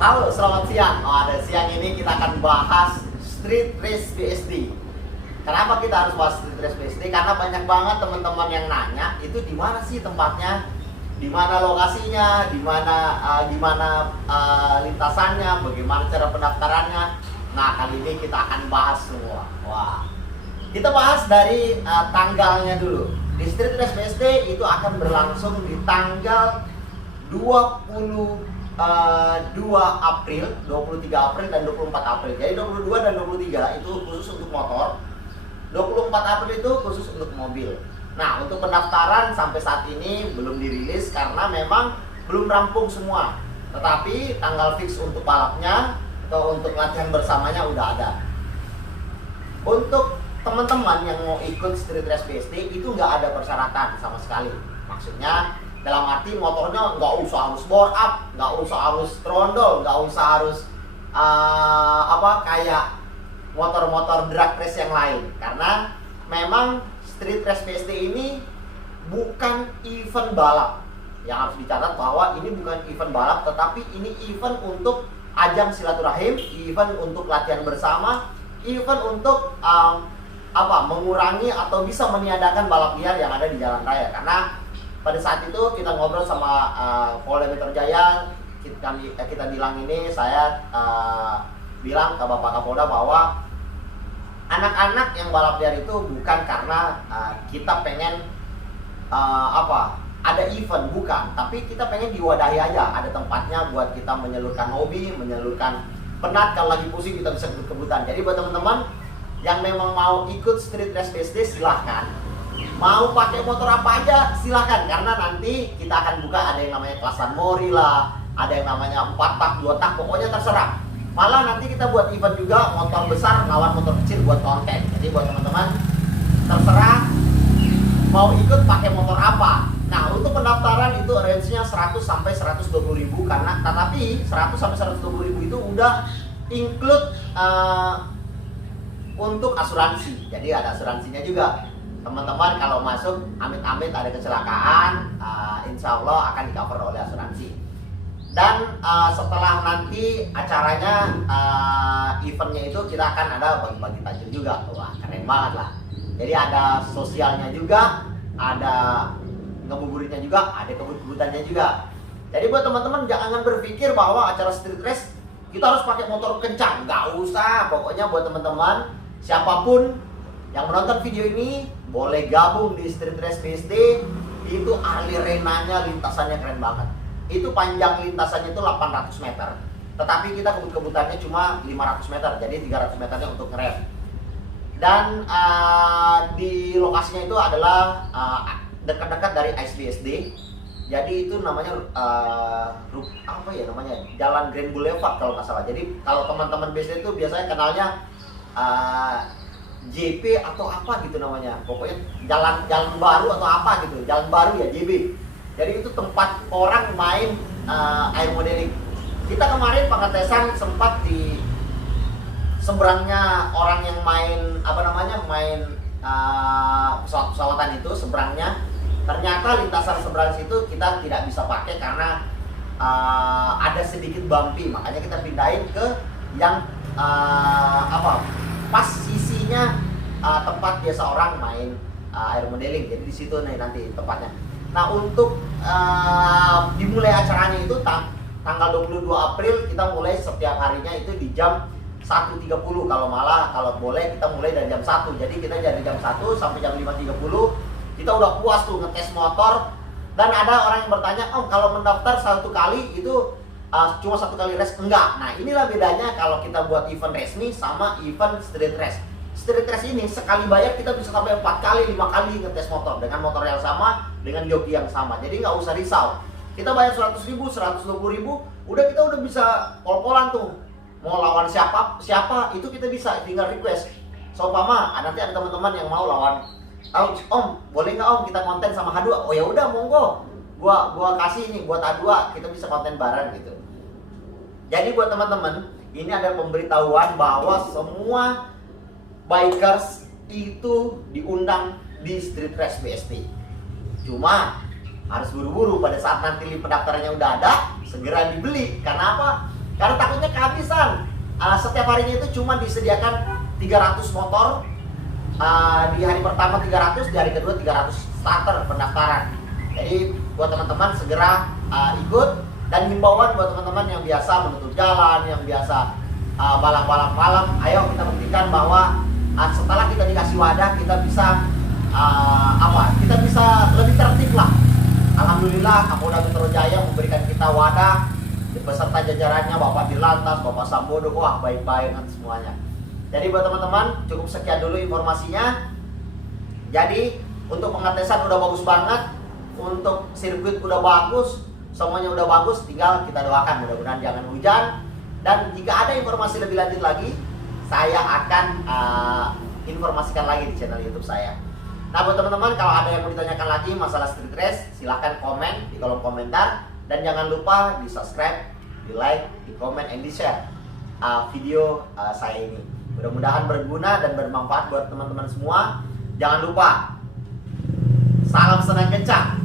Halo, selamat siang. Ada siang ini kita akan bahas street race BSD. Kenapa kita harus bahas street race BSD? Karena banyak banget teman-teman yang nanya, itu di mana sih tempatnya, di mana lokasinya, di mana lintasannya, bagaimana cara pendaftarannya. Nah, kali ini kita akan bahas semua. Wah, kita bahas dari tanggalnya dulu. Di street race BSD itu akan berlangsung di tanggal 22 April, 23 April dan 24 April. Jadi 22 dan 23 itu khusus untuk motor. 24 April itu khusus untuk mobil. Nah, untuk pendaftaran sampai saat ini belum dirilis karena memang belum rampung semua. Tetapi tanggal fix untuk balapnya atau untuk latihan bersamanya udah ada. Untuk teman-teman yang mau ikut street race BSD itu nggak ada persyaratan sama sekali. Maksudnya dalam arti motornya nggak usah harus bore up, nggak usah harus trondol, nggak usah harus kayak motor-motor drag race yang lain. Karena memang street race BSD ini bukan event balap. Yang harus dicatat bahwa ini bukan event balap, tetapi ini event untuk ajang silaturahim, event untuk latihan bersama, event untuk mengurangi atau bisa meniadakan balap liar yang ada di jalan raya. Karena pada saat itu kita ngobrol sama Polda Metro Jaya, kita bilang ini, saya bilang ke Bapak Kapolda bahwa anak-anak yang balap liar itu bukan karena kita pengen ada event, bukan, tapi kita pengen diwadahi aja, ada tempatnya buat kita menyalurkan hobi, menyalurkan penat. Kalau lagi pusing kita bisa kebut-kebutan. Jadi buat teman-teman yang memang mau ikut street race BSD silahkan. Mau pakai motor apa aja silahkan, karena nanti kita akan buka ada yang namanya kelasan mori lah, ada yang namanya 4 tak, 2 tak, pokoknya terserah. Malah nanti kita buat event juga motor besar lawan motor kecil buat konten. Jadi buat teman-teman terserah mau ikut pakai motor apa. Nah, untuk pendaftaran itu range-nya 100 sampai 120 ribu, karena tetapi 100 sampai 120 ribu itu udah include untuk asuransi. Jadi ada asuransinya juga. Teman-teman kalau masuk amit-amit ada kecelakaan, insya Allah akan di cover oleh asuransi. Dan setelah nanti acaranya, eventnya itu kita akan ada bagi-bagi takjil juga. Wah, keren banget lah. Jadi ada sosialnya juga, ada ngebuburitnya juga, ada kebut-kebutannya juga. Jadi buat teman-teman jangan berpikir bahwa acara street race kita harus pakai motor kencang. Nggak usah. Pokoknya buat teman-teman siapapun yang menonton video ini boleh gabung di street race BSD. Itu alirenanya, lintasannya keren banget. Itu panjang lintasannya itu 800 meter. Tetapi kita kebut-kebutannya cuma 500 meter. Jadi 300 meternya untuk ngerem. Dan di lokasinya itu adalah dekat-dekat dari Ice BSD. Jadi itu namanya Jalan Grand Boulevard kalau nggak salah. Jadi kalau teman-teman BSD itu biasanya kenalnya JP atau apa gitu namanya, pokoknya jalan baru atau apa gitu, jalan baru ya, JB. Jadi itu tempat orang main air modeling. Kita kemarin pengetesan sempat di seberangnya orang yang main pesawat-pesawatan itu, seberangnya ternyata lintasan seberang situ kita tidak bisa pakai karena ada sedikit bumpy, makanya kita pindahin ke yang pas sisinya tempat biasa orang main air modeling. Jadi di situ nih nanti tempatnya. Nah, untuk dimulai acaranya itu tanggal 22 April kita mulai setiap harinya itu di jam 1.30. Kalau boleh kita mulai dari jam 1. Jadi kita dari jam 1 sampai jam 5.30 kita udah puas tuh ngetes motor. Dan ada orang yang bertanya, "Om, kalau mendaftar satu kali itu cuma satu kali race?" Enggak. Nah, inilah bedanya kalau kita buat event resmi sama event street race. Street race ini sekali bayar kita bisa sampai 4 kali, 5 kali ngetes motor dengan motor yang sama, dengan joki yang sama. Jadi nggak usah risau. Kita bayar 100 ribu, 120 ribu, kita udah bisa pol-polan tuh. Mau lawan siapa itu kita bisa tinggal request. Seumpama nanti ada teman-teman yang mau lawan, "Om, boleh nggak Om kita konten sama H2?" Oh ya udah, monggo. Gua kasih nih buat A2, kita bisa konten bareng gitu. Jadi buat teman-teman, ini ada pemberitahuan bahwa semua bikers itu diundang di street race BSD. Cuma harus buru-buru pada saat nanti pendaftarannya udah ada, segera dibeli. Karena apa? karena takutnya kehabisan. Setiap harinya itu cuma disediakan 300 motor. Di hari pertama 300, di hari kedua 300 starter pendaftaran. Jadi buat teman-teman segera ikut, dan himbauan buat teman-teman yang biasa menutup jalan, yang biasa balap-balap malam, ayo kita buktikan bahwa setelah kita dikasih wadah kita bisa kita bisa lebih tertib lah. Alhamdulillah Kapolda Metro Jaya memberikan kita wadah, beserta jajarannya, Bapak Dirlantas, Bapak Sambodo, wah baik-baik semuanya. Jadi buat teman-teman cukup sekian dulu informasinya. Jadi untuk pengetesan udah bagus banget, untuk sirkuit udah bagus, semuanya udah bagus, tinggal kita doakan mudah-mudahan jangan hujan. Dan jika ada informasi lebih lanjut lagi, saya akan informasikan lagi di channel YouTube saya. Nah buat teman-teman, kalau ada yang mau ditanyakan lagi masalah street race, silahkan komen di kolom komentar. Dan jangan lupa di subscribe, di like, di komen, and di share video saya ini. Mudah-mudahan berguna dan bermanfaat buat teman-teman semua. Jangan lupa, salam senang kencang.